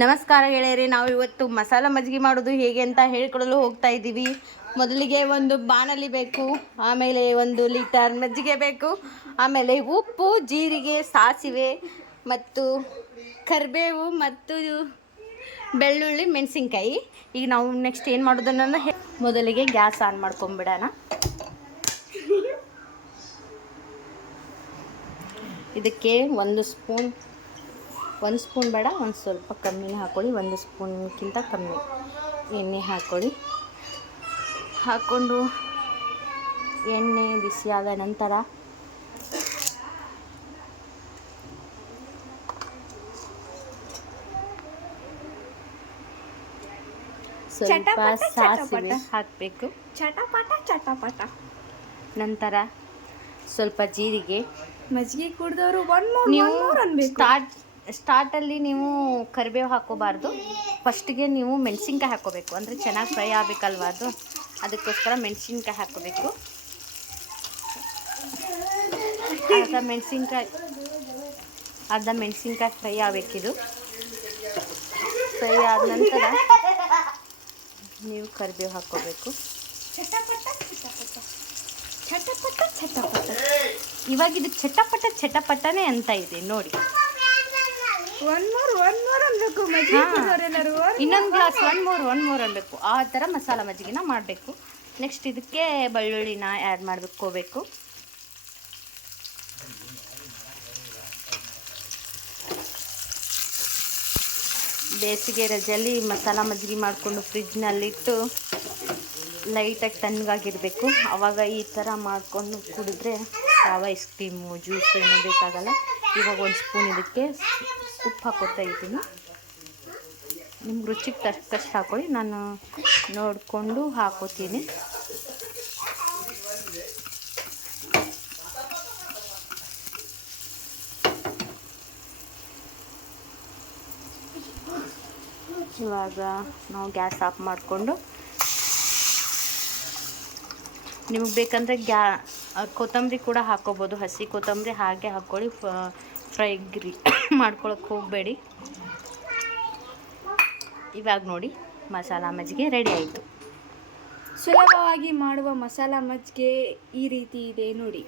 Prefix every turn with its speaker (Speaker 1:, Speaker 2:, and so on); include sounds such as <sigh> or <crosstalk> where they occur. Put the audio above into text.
Speaker 1: ನಮಸ್ಕಾರ ಗೆಳೆಯರಿ, ನಾವು ಇವತ್ತು ಮಸಾಲ ಮಜ್ಜಿಗೆ ಮಾಡೋದು ಹೇಗೆ ಅಂತ ಹೇಳ್ಕೊಡಲು ಹೋಗ್ತಾ ಇದ್ದೀವಿ. ಮೊದಲಿಗೆ ಒಂದು ಬಾಣಲಿ ಬೇಕು, ಆಮೇಲೆ ಒಂದು ಲೀಟರ್ ಮಜ್ಜಿಗೆ ಬೇಕು, ಆಮೇಲೆ ಉಪ್ಪು, ಜೀರಿಗೆ, ಸಾಸಿವೆ ಮತ್ತು ಕರಿಬೇವು ಮತ್ತು ಬೆಳ್ಳುಳ್ಳಿ, ಮೆಣಸಿನ್ಕಾಯಿ. ಈಗ ನಾವು ನೆಕ್ಸ್ಟ್ ಏನು ಮಾಡೋದನ್ನ ಮೊದಲಿಗೆ ಗ್ಯಾಸ್ ಆನ್ ಮಾಡ್ಕೊಂಬಿಡೋಣ ಇದಕ್ಕೆ ಒಂದು ಸ್ಪೂನ್ ಒಂದು ಸ್ಪೂನ್ ಬೇಡ ಒಂದು ಸ್ವಲ್ಪ ಕಮ್ಮಿನೇ ಹಾಕ್ಕೊಳ್ಳಿ ಒಂದು ಸ್ಪೂನ್ಗಿಂತ ಕಮ್ಮಿ ಎಣ್ಣೆ ಹಾಕ್ಕೊಳ್ಳಿ ಹಾಕ್ಕೊಂಡು ಎಣ್ಣೆ ಬಿಸಿಯಾದ ನಂತರ ಸ್ವಲ್ಪ ಸಾಸಿವೆ. ಹಾಕಬೇಕು.
Speaker 2: ಚಟಪಟ ಚಟಪಟ.
Speaker 1: ನಂತರ ಸ್ವಲ್ಪ ಜೀರಿಗೆ
Speaker 2: ಮಜ್ಜಿಗೆ ಕುಡ್ದವ್ರು ಒನ್ ಮೂರ್
Speaker 1: ನೀವು
Speaker 2: ಸ್ಟಾರ್ಟ್ ಅನ್ಬೇಕು.
Speaker 1: ಸ್ಟಾರ್ಟ್ ಸ್ಟಾರ್ಟಲ್ಲಿ ನೀವು ಕರಿಬೇವು ಹಾಕೋಬಾರ್ದು. ಫಸ್ಟಿಗೆ ನೀವು ಮೆಣಸಿನ್ಕಾಯಿ ಹಾಕೋಬೇಕು. ಅಂದರೆ ಚೆನ್ನಾಗಿ ಫ್ರೈ ಆಗಬೇಕಲ್ವ ಅದು? ಅದಕ್ಕೋಸ್ಕರ ಮೆಣಸಿನ್ಕಾಯಿ ಹಾಕೋಬೇಕು. ಅರ್ಧ ಮೆಣಸಿನ್ಕಾಯಿ ಅರ್ಧ ಮೆಣಸಿನ್ಕಾಯಿ ಫ್ರೈ ಆಗಬೇಕಿದು ಫ್ರೈ ಆದ ನಂತರ ನೀವು ಕರಿಬೇವು ಹಾಕೋಬೇಕು.
Speaker 2: ಚಟಪಟ ಚಟಪಟ ಚಟಪಟ ಚಟಪಟ
Speaker 1: ಇವಾಗ ಇದು ಚಟಪಟ ಚಟಪಟನೆ ಅಂತ ಇದೆ ನೋಡಿ. ಇನ್ನೊಂದು ಗ್ಲಾಸ್ ಒನ್ ಮೂರು ಒನ್ ಮೂರು ಅನ್ಬೇಕು. ಆ ಥರ ಮಸಾಲ ಮಜ್ಜಿಗೆನ ಮಾಡಬೇಕು. ನೆಕ್ಸ್ಟ್ ಇದಕ್ಕೆ ಬೆಳ್ಳುಳ್ಳಿನ ಆ್ಯಡ್ ಮಾಡ್ಬೇಕು ಬೇಸಿಗೆ ರಜೆಯಲ್ಲಿ ಮಸಾಲ ಮಜ್ಜಿಗೆ ಮಾಡಿಕೊಂಡು ಫ್ರಿಜ್ನಲ್ಲಿಟ್ಟು ಲೈಟಾಗಿ ತಣ್ಣಗಾಗಿರಬೇಕು. ಆವಾಗ ಈ ಥರ ಮಾಡಿಕೊಂಡು ಕುಡಿದ್ರೆ ಯಾವ ಐಸ್ ಕ್ರೀಮು ಜ್ಯೂಸು ಏನೂ ಬೇಕಾಗಲ್ಲ. ಇವಾಗ ಒಂದು ಸ್ಪೂನ್ ಇದಕ್ಕೆ ಉಪ್ಪು ಹಾಕೋತಾ ಇದ್ದೀನಿ. ನಿಮ್ಗೆ ರುಚಿಗೆ ತಕ್ಕಷ್ಟು ಹಾಕೊಳ್ಳಿ. ನಾನು ನೋಡಿಕೊಂಡು ಹಾಕೋತೀನಿ. ಇವಾಗ ನಾವು ಗ್ಯಾಸ್ ಆಫ್ ಮಾಡಿಕೊಂಡು ನಿಮಗೆ ಬೇಕಂದರೆ ಗ್ಯಾ ಕೊತ್ತಂಬರಿ ಕೂಡ ಹಾಕೋಬೋದು. ಹಸಿ ಕೊತ್ತಂಬರಿ ಹಾಗೆ ಹಾಕ್ಕೊಳ್ಳಿ ಫ್ರೈ ಗ್ರಿ <coughs> ಮಾಡ್ಕೊಳಕ್ಕೆ ಹೋಗಬೇಡಿ. ಇವಾಗ ನೋಡಿ, ಮಸಾಲ ಮಜ್ಜಿಗೆ ರೆಡಿ ಆಯಿತು.
Speaker 2: ಸುಲಭವಾಗಿ ಮಾಡುವ ಮಸಾಲ ಮಜ್ಜಿಗೆ ಈ ರೀತಿ ಇದೆ ನೋಡಿ.